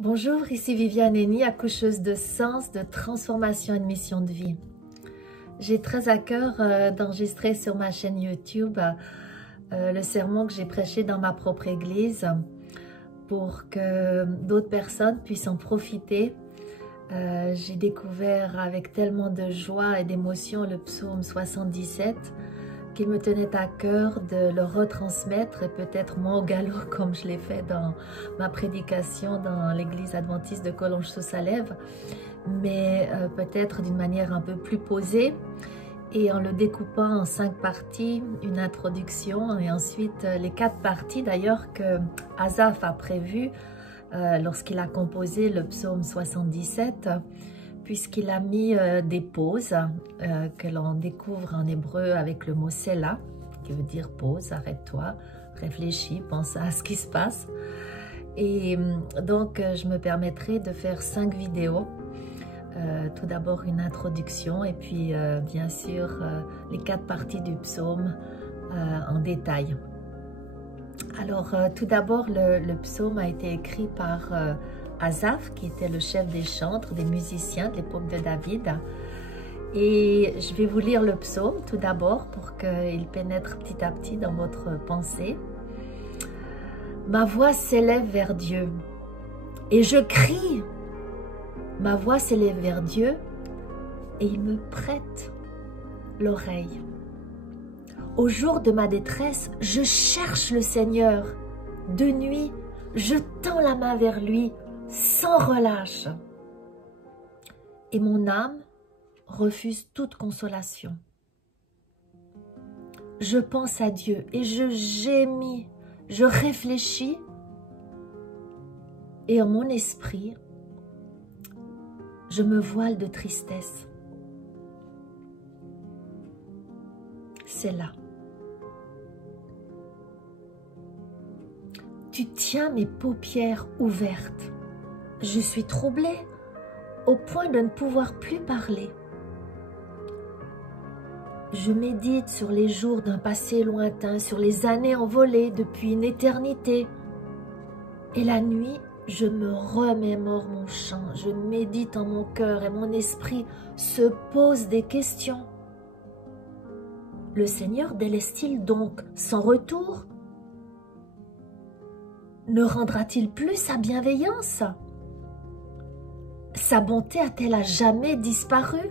Bonjour, ici Viviane Henny, accoucheuse de sens, de transformation et de mission de vie. J'ai très à cœur d'enregistrer sur ma chaîne YouTube le sermon que j'ai prêché dans ma propre église pour que d'autres personnes puissent en profiter. J'ai découvert avec tellement de joie et d'émotion le psaume 77 qu'il me tenait à cœur de le retransmettre et peut-être moins au galop comme je l'ai fait dans ma prédication dans l'église adventiste de Collonges-sous-Salève, mais peut-être d'une manière un peu plus posée et en le découpant en 5 parties, une introduction et ensuite les 4 parties d'ailleurs que Asaph a prévues lorsqu'il a composé le psaume 77, puisqu'il a mis des pauses que l'on découvre en hébreu avec le mot Selah, qui veut dire pause, arrête-toi, réfléchis, pense à ce qui se passe. Et donc, je me permettrai de faire 5 vidéos. Tout d'abord une introduction et puis bien sûr les 4 parties du psaume en détail. Alors, tout d'abord, le psaume a été écrit par Asaph, qui était le chef des chantres, des musiciens de l'époque de David. Et je vais vous lire le psaume tout d'abord pour qu'il pénètre petit à petit dans votre pensée. Ma voix s'élève vers Dieu et je crie. Ma voix s'élève vers Dieu et il me prête l'oreille. Au jour de ma détresse, je cherche le Seigneur. De nuit, je tends la main vers lui sans relâche. Et mon âme refuse toute consolation. Je pense à Dieu et je gémis, je réfléchis et en mon esprit, je me voile de tristesse. C'est là. Tu tiens mes paupières ouvertes. Je suis troublée au point de ne pouvoir plus parler. Je médite sur les jours d'un passé lointain, sur les années envolées depuis une éternité. Et la nuit, je me remémore mon chant, je médite en mon cœur et mon esprit se pose des questions. Le Seigneur délaisse-t-il donc sans retour? Ne rendra-t-il plus sa bienveillance? Sa bonté a-t-elle à jamais disparu?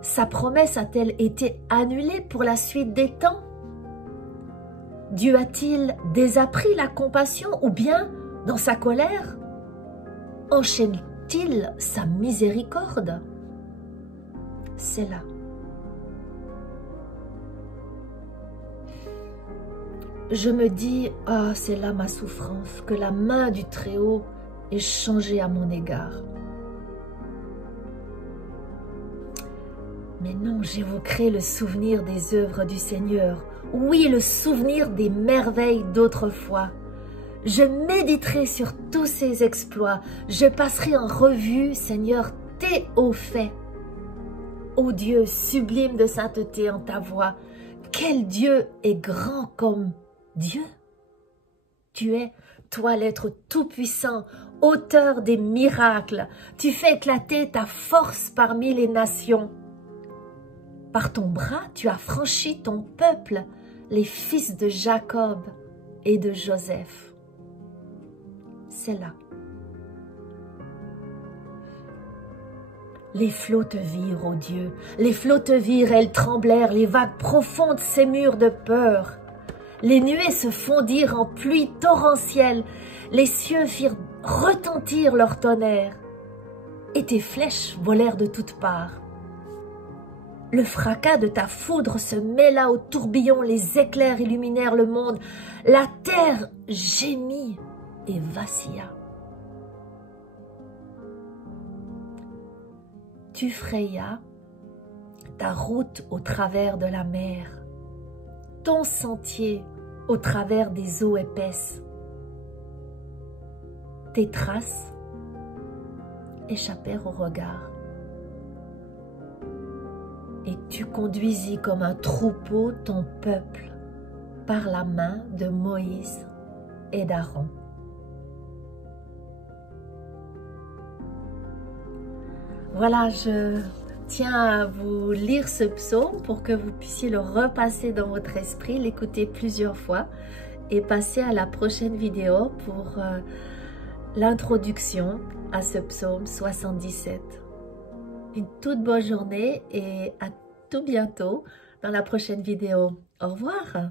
Sa promesse a-t-elle été annulée pour la suite des temps? Dieu a-t-il désappris la compassion ou bien, dans sa colère, enchaîne-t-il sa miséricorde? C'est là. Je me dis, ah, c'est là ma souffrance, que la main du Très-Haut est changée à mon égard. Mais non, j'évoquerai le souvenir des œuvres du Seigneur. Oui, le souvenir des merveilles d'autrefois. Je méditerai sur tous ses exploits. Je passerai en revue, Seigneur, tes hauts faits. Ô Dieu, sublime de sainteté en ta voix, quel Dieu est grand comme Dieu? Tu es, toi l'être tout-puissant, auteur des miracles. Tu fais éclater ta force parmi les nations. Par ton bras, tu as franchi ton peuple, les fils de Jacob et de Joseph. C'est là. Les flots te virent, ô Dieu, les flots te virent, elles tremblèrent, les vagues profondes s'émurent de peur. Les nuées se fondirent en pluie torrentielle, les cieux firent retentir leur tonnerre, et tes flèches volèrent de toutes parts. Le fracas de ta foudre se mêla au tourbillon, les éclairs illuminèrent le monde, la terre gémit et vacilla. Tu frayas ta route au travers de la mer, ton sentier au travers des eaux épaisses. Tes traces échappèrent au regard. Et tu conduisis comme un troupeau ton peuple par la main de Moïse et d'Aaron. Voilà, je tiens à vous lire ce psaume pour que vous puissiez le repasser dans votre esprit, l'écouter plusieurs fois et passer à la prochaine vidéo pour l'introduction à ce psaume 77. Une toute bonne journée et à tout bientôt dans la prochaine vidéo. Au revoir.